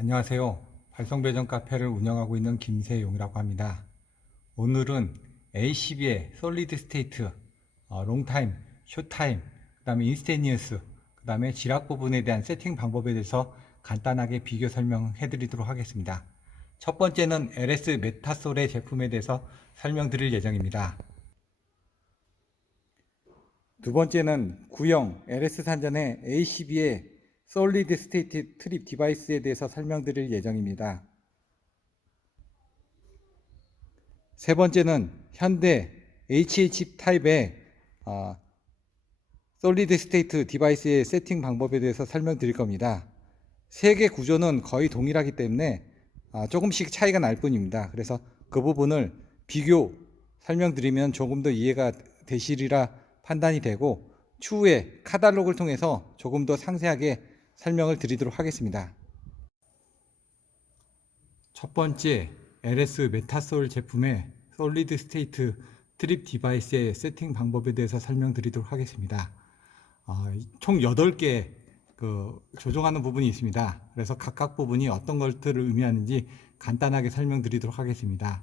안녕하세요. 발송배전 카페를 운영하고 있는 김세용이라고 합니다. 오늘은 A12의 솔리드 스테이트, 롱타임, 숏타임, 그 다음에 인스테니어스, 그 다음에 지락 부분에 대한 세팅 방법에 대해서 간단하게 비교 설명해 드리도록 하겠습니다. 첫 번째는 LS 메타솔의 제품에 대해서 설명드릴 예정입니다. 두 번째는 구형 LS 산전의 A12의 솔리드 스테이트 트립 디바이스에 대해서 설명드릴 예정입니다. 세 번째는 현대 HH 타입의 솔리드 스테이트 디바이스의 세팅 방법에 대해서 설명드릴 겁니다. 세 개 구조는 거의 동일하기 때문에 조금씩 차이가 날 뿐입니다. 그래서 그 부분을 비교 설명드리면 조금 더 이해가 되시리라 판단이 되고, 추후에 카탈로그를 통해서 조금 더 상세하게 설명을 드리도록 하겠습니다. 첫 번째, LS 메타솔 제품의 솔리드 스테이트 트립 디바이스의 세팅 방법에 대해서 설명드리도록 하겠습니다. 총 8개 조정하는 부분이 있습니다. 그래서 각각 부분이 어떤 것들을 의미하는지 간단하게 설명드리도록 하겠습니다.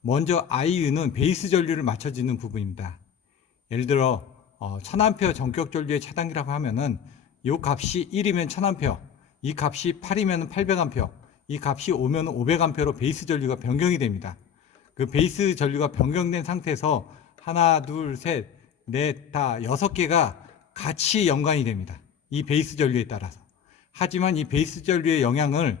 먼저 IU는 베이스 전류를 맞춰주는 부분입니다. 예를 들어 1000A 전격 전류의 차단기라고 하면은 이 값이 1이면 1000A, 이 값이 8이면 800A, 이 값이 5면 500A로 베이스 전류가 변경이 됩니다. 그 베이스 전류가 변경된 상태에서 하나, 둘, 셋, 넷, 다 6개가 같이 연관이 됩니다. 이 베이스 전류에 따라서. 하지만 이 베이스 전류의 영향을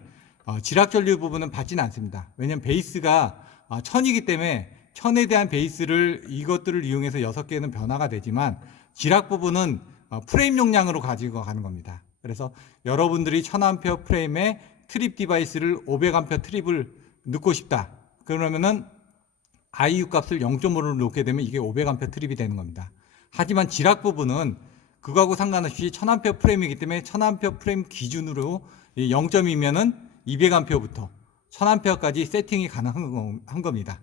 지락 전류 부분은 받지는 않습니다. 왜냐하면 베이스가 1000이기 때문에 1000에 대한 베이스를 이것들을 이용해서 6개는 변화가 되지만 지락 부분은 프레임 용량으로 가지고 가는 겁니다. 그래서 여러분들이 1000A 프레임에 트립 디바이스를 500A 트립을 넣고 싶다. 그러면은 IU 값을 0.5를 놓게 되면 이게 500A 트립이 되는 겁니다. 하지만 지락 부분은 그거하고 상관없이 1000A 프레임이기 때문에 1000A 프레임 기준으로 0.2면은 200A부터 1000A까지 세팅이 가능한 겁니다.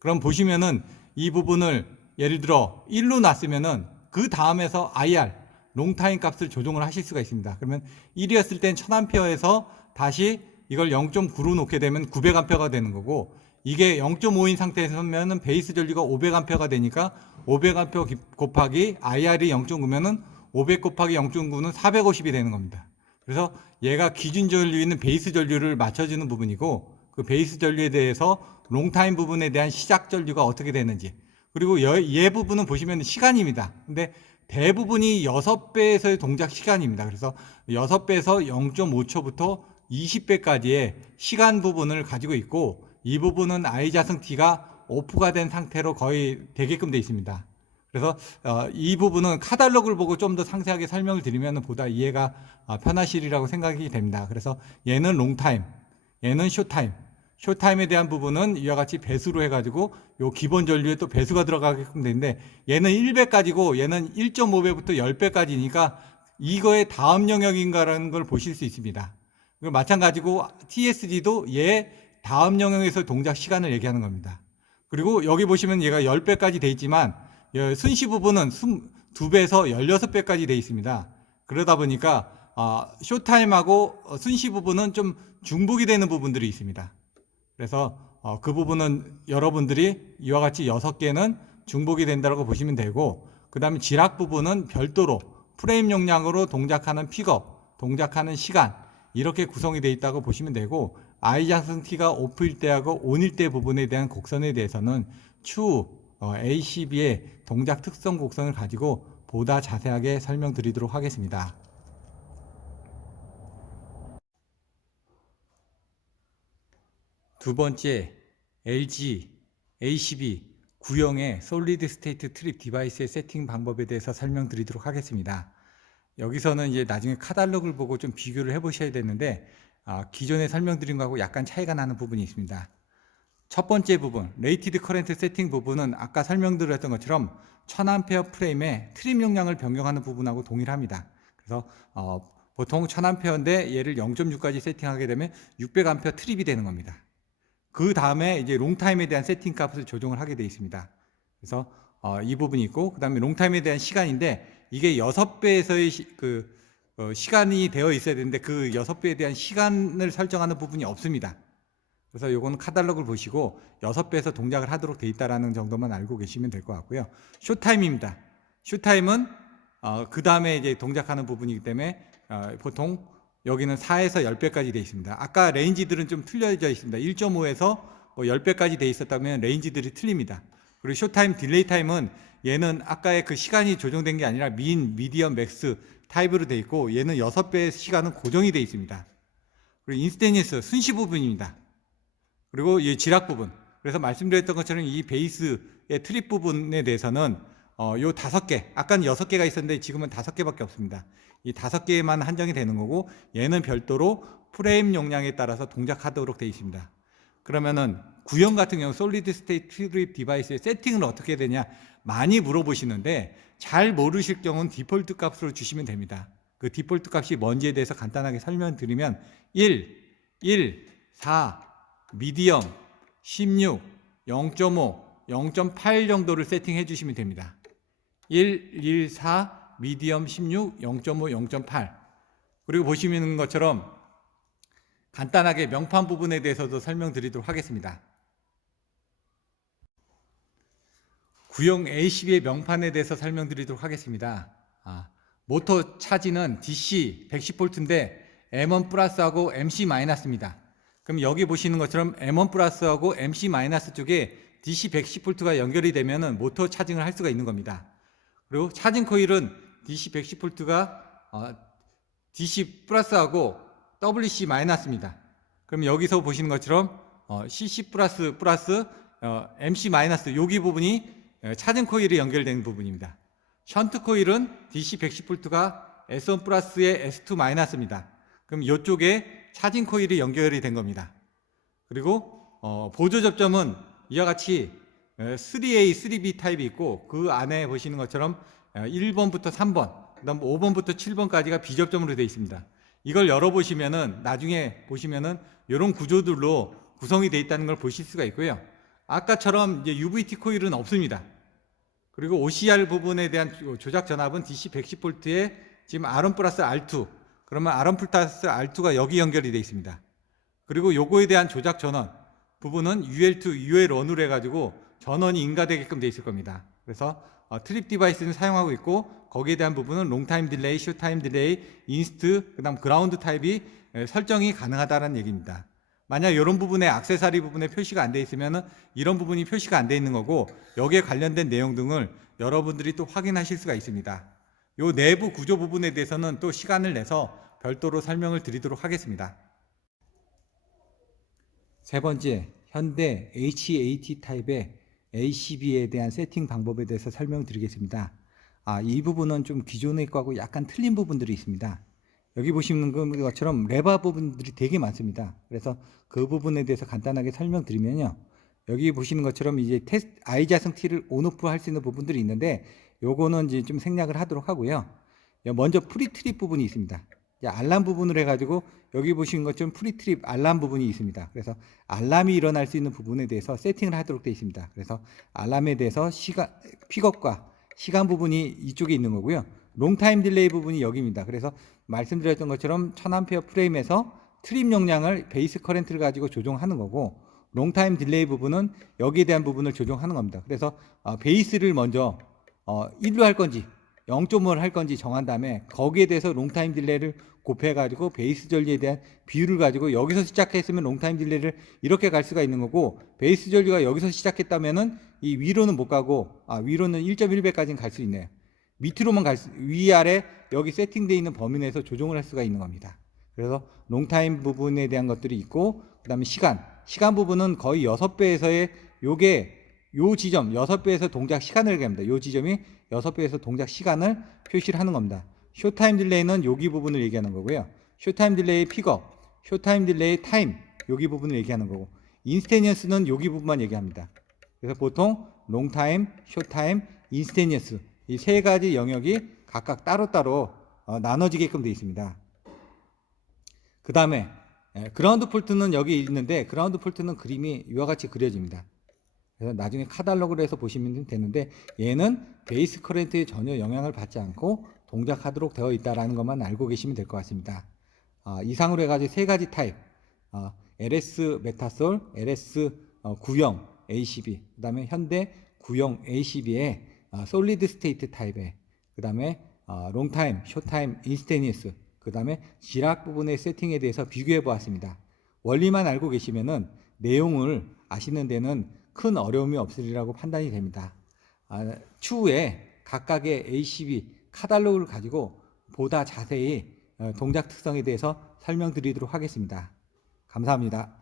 그럼 보시면은 이 부분을 예를 들어 1로 놨으면은 그 다음에서 IR, 롱타임 값을 조정을 하실 수가 있습니다. 그러면 1이었을 땐 1000A에서 다시 이걸 0.9로 놓게 되면 900A가 되는 거고, 이게 0.5인 상태에서는 베이스 전류가 500A가 되니까 500A 곱하기 IR이 0.9면은 500 곱하기 0.9는 450이 되는 겁니다. 그래서 얘가 기준 전류에 있는 베이스 전류를 맞춰주는 부분이고, 그 베이스 전류에 대해서 롱타임 부분에 대한 시작 전류가 어떻게 되는지, 그리고 얘 부분은 보시면 시간입니다. 근데 대부분이 6배에서의 동작 시간입니다. 그래서 6배에서 0.5초부터 20배까지의 시간 부분을 가지고 있고, 이 부분은 I자승 T가 오프가 된 상태로 거의 되게끔 되어 있습니다. 그래서 이 부분은 카탈로그를 보고 좀 더 상세하게 설명을 드리면 보다 이해가 편하시리라고 생각이 됩니다. 그래서 얘는 롱타임, 얘는 숏타임. 숏타임에 대한 부분은 이와 같이 배수로 해가지고 요 기본 전류에 또 배수가 들어가게끔 되는데, 얘는 1배까지고 얘는 1.5배부터 10배까지니까 이거의 다음 영역인가라는 걸 보실 수 있습니다. 그리고 마찬가지고 TSD도 얘 다음 영역에서 동작 시간을 얘기하는 겁니다. 그리고 여기 보시면 얘가 10배까지 돼 있지만 순시 부분은 2배에서 16배까지 돼 있습니다. 그러다 보니까 숏타임하고 순시 부분은 좀 중복이 되는 부분들이 있습니다. 그래서 그 부분은 여러분들이 이와 같이 6개는 중복이 된다고 보시면 되고, 그 다음에 지락 부분은 별도로 프레임 용량으로 동작하는 픽업, 동작하는 시간, 이렇게 구성이 되어 있다고 보시면 되고, I자승 T가 오프일 때하고 온일 때 부분에 대한 곡선에 대해서는 추후 ACB의 동작 특성 곡선을 가지고 보다 자세하게 설명드리도록 하겠습니다. 두 번째, LG ACB 구형의 솔리드 스테이트 트립 디바이스의 세팅 방법에 대해서 설명드리도록 하겠습니다. 여기서는 이제 나중에 카탈로그를 보고 좀 비교를 해보셔야 되는데, 기존에 설명드린 거하고 약간 차이가 나는 부분이 있습니다. 첫 번째 부분, 레이티드 커렌트 세팅 부분은 아까 설명드렸던 것처럼 1000A 프레임의 트림 용량을 변경하는 부분하고 동일합니다. 그래서 보통 1000A인데 얘를 0.6까지 세팅하게 되면 600A 트립이 되는 겁니다. 그 다음에 이제 롱타임에 대한 세팅 값을 조정을 하게 되어 있습니다. 그래서 이 부분이 있고, 그 다음에 롱타임에 대한 시간인데 이게 6배에서의 시간이 되어 있어야 되는데 그 6배에 대한 시간을 설정하는 부분이 없습니다. 그래서 요거는 카탈로그를 보시고 6배에서 동작을 하도록 돼 있다라는 정도만 알고 계시면 될 것 같고요. 쇼타임입니다. 쇼타임은 그 다음에 이제 동작하는 부분이기 때문에 보통 여기는 4에서 10배까지 돼 있습니다. 아까 레인지들은 좀 틀려져 있습니다. 1.5에서 10배까지 돼 있었다면 레인지들이 틀립니다. 그리고 쇼타임, 딜레이 타임은 얘는 아까의 그 시간이 조정된 게 아니라 민, 미디엄, 맥스 타입으로 돼 있고 얘는 6배의 시간은 고정이 돼 있습니다. 그리고 인스테니어스, 순시 부분입니다. 그리고 이 지락 부분. 그래서 말씀드렸던 것처럼 이 베이스의 트립 부분에 대해서는 요 5개, 아까는 6개가 있었는데 지금은 5개밖에 없습니다. 이 5개만 한정이 되는 거고 얘는 별도로 프레임 용량에 따라서 동작하도록 되어 있습니다. 그러면은 구형 같은 경우 솔리드 스테이트 트립 디바이스의 세팅을 어떻게 되냐 많이 물어보시는데 잘 모르실 경우는 디폴트 값으로 주시면 됩니다. 그 디폴트 값이 뭔지에 대해서 간단하게 설명드리면 1, 4, 미디엄, 16, 0.5, 0.8 정도를 세팅해 주시면 됩니다. 1, 4, 미디엄 16, 0.5, 0.8. 그리고 보시는 것처럼 간단하게 명판 부분에 대해서도 설명드리도록 하겠습니다. 구형 A12의 명판에 대해서 설명드리도록 하겠습니다. 모터 차지는 DC 110V인데 M1 플러스하고 MC 마이너스입니다. 그럼 여기 보시는 것처럼 M1 플러스하고 MC 마이너스 쪽에 DC 110V가 연결이 되면은 모터 차징을 할 수가 있는 겁니다. 그리고 차징 코일은 DC 110V가 DC 플러스하고 WC 마이너스입니다. 그럼 여기서 보시는 것처럼 CC 플러스 MC 마이너스 여기 부분이 차징 코일이 연결되는 부분입니다. 션트 코일은 DC 110V가 S1 플러스의 S2 마이너스입니다. 그럼 이쪽에 차징 코일이 연결이 된 겁니다. 그리고 보조 접점은 이와 같이 3A, 3B 타입이 있고 그 안에 보시는 것처럼 1번부터 3번, 그다음 5번부터 7번까지가 비접점으로 되어 있습니다. 이걸 열어보시면은 나중에 보시면은 이런 구조들로 구성이 되어 있다는 걸 보실 수가 있고요. 아까처럼 이제 UVT 코일은 없습니다. 그리고 OCR 부분에 대한 조작 전압은 DC 110V에 지금 R1 플러스 R2, 그러면 R1 플러스 R2가 여기 연결이 되어 있습니다. 그리고 요거에 대한 조작 전원 부분은 UL2, UL1으로 해가지고 전원이 인가되게끔 되어 있을 겁니다. 그래서 트립 디바이스는 사용하고 있고 거기에 대한 부분은 롱타임 딜레이, 숏타임 딜레이, 인스트, 그 다음 그라운드 타입이 설정이 가능하다는 얘기입니다. 만약 이런 부분에 액세서리 부분에 표시가 안 돼 있으면 이런 부분이 표시가 안 돼 있는 거고 여기에 관련된 내용 등을 여러분들이 또 확인하실 수가 있습니다. 이 내부 구조 부분에 대해서는 또 시간을 내서 별도로 설명을 드리도록 하겠습니다. 세 번째, 현대 HAT 타입의 ACB에 대한 세팅 방법에 대해서 설명드리겠습니다. 이 부분은 좀 기존의 거하고 약간 틀린 부분들이 있습니다. 여기 보시는 것처럼 레바 부분들이 되게 많습니다. 그래서 그 부분에 대해서 간단하게 설명드리면요. 여기 보시는 것처럼 이제 테스트 I자승 T를 온오프 할 수 있는 부분들이 있는데 요거는 이제 좀 생략을 하도록 하고요. 먼저 프리트립 부분이 있습니다. 알람 부분을 해가지고 여기 보시는 것처럼 프리트립 알람 부분이 있습니다. 그래서 알람이 일어날 수 있는 부분에 대해서 세팅을 하도록 되어 있습니다. 그래서 알람에 대해서 픽업과 시간 부분이 이쪽에 있는 거고요. 롱타임 딜레이 부분이 여기입니다. 그래서 말씀드렸던 것처럼 1000A 프레임에서 트립 용량을 베이스 커렌트를 가지고 조정하는 거고 롱타임 딜레이 부분은 여기에 대한 부분을 조정하는 겁니다. 그래서 베이스를 먼저 1로 할 건지 0.5를 할 건지 정한 다음에 거기에 대해서 롱타임 딜레이를 곱해가지고 베이스 전류에 대한 비율을 가지고 여기서 시작했으면 롱타임 딜레이를 이렇게 갈 수가 있는 거고 베이스 전류가 여기서 시작했다면은 이 위로는 못 가고 위로는 1.1배까지는 갈 수 있네요. 밑으로만 위아래 여기 세팅되어 있는 범위 내에서 조정을 할 수가 있는 겁니다. 그래서 롱타임 부분에 대한 것들이 있고 그 다음에 시간 부분은 거의 6배에서의 요 지점 6배에서 동작 시간을 얘기합니다. 요 지점이 6배에서 동작 시간을 표시를 하는 겁니다. 쇼타임 딜레이는 여기 부분을 얘기하는 거고요. 쇼타임 딜레이 픽업, 쇼타임 딜레이 타임 여기 부분을 얘기하는 거고 인스테니어스는 여기 부분만 얘기합니다. 그래서 보통 롱타임, 쇼타임, 인스테니어스 이 세 가지 영역이 각각 따로따로 나눠지게끔 되어 있습니다. 그 다음에 그라운드 폴트는 여기 있는데 그라운드 폴트는 그림이 이와 같이 그려집니다. 그래서 나중에 카탈로그로 해서 보시면 되는데 얘는 베이스 커렌트에 전혀 영향을 받지 않고 동작하도록 되어 있다는 것만 알고 계시면 될 것 같습니다. 이상으로 해가지고 세 가지 타입, LS 메타솔, LS 구형 ACB, 그 다음에 현대 구형 ACB의 솔리드 스테이트 타입에, 그 다음에 롱타임, 숏타임, 인스테니어스, 그 다음에 지락 부분의 세팅에 대해서 비교해 보았습니다. 원리만 알고 계시면은 내용을 아시는 데는 큰 어려움이 없으리라고 판단이 됩니다. 추후에 각각의 ACB 카탈로그를 가지고 보다 자세히 동작 특성에 대해서 설명드리도록 하겠습니다. 감사합니다.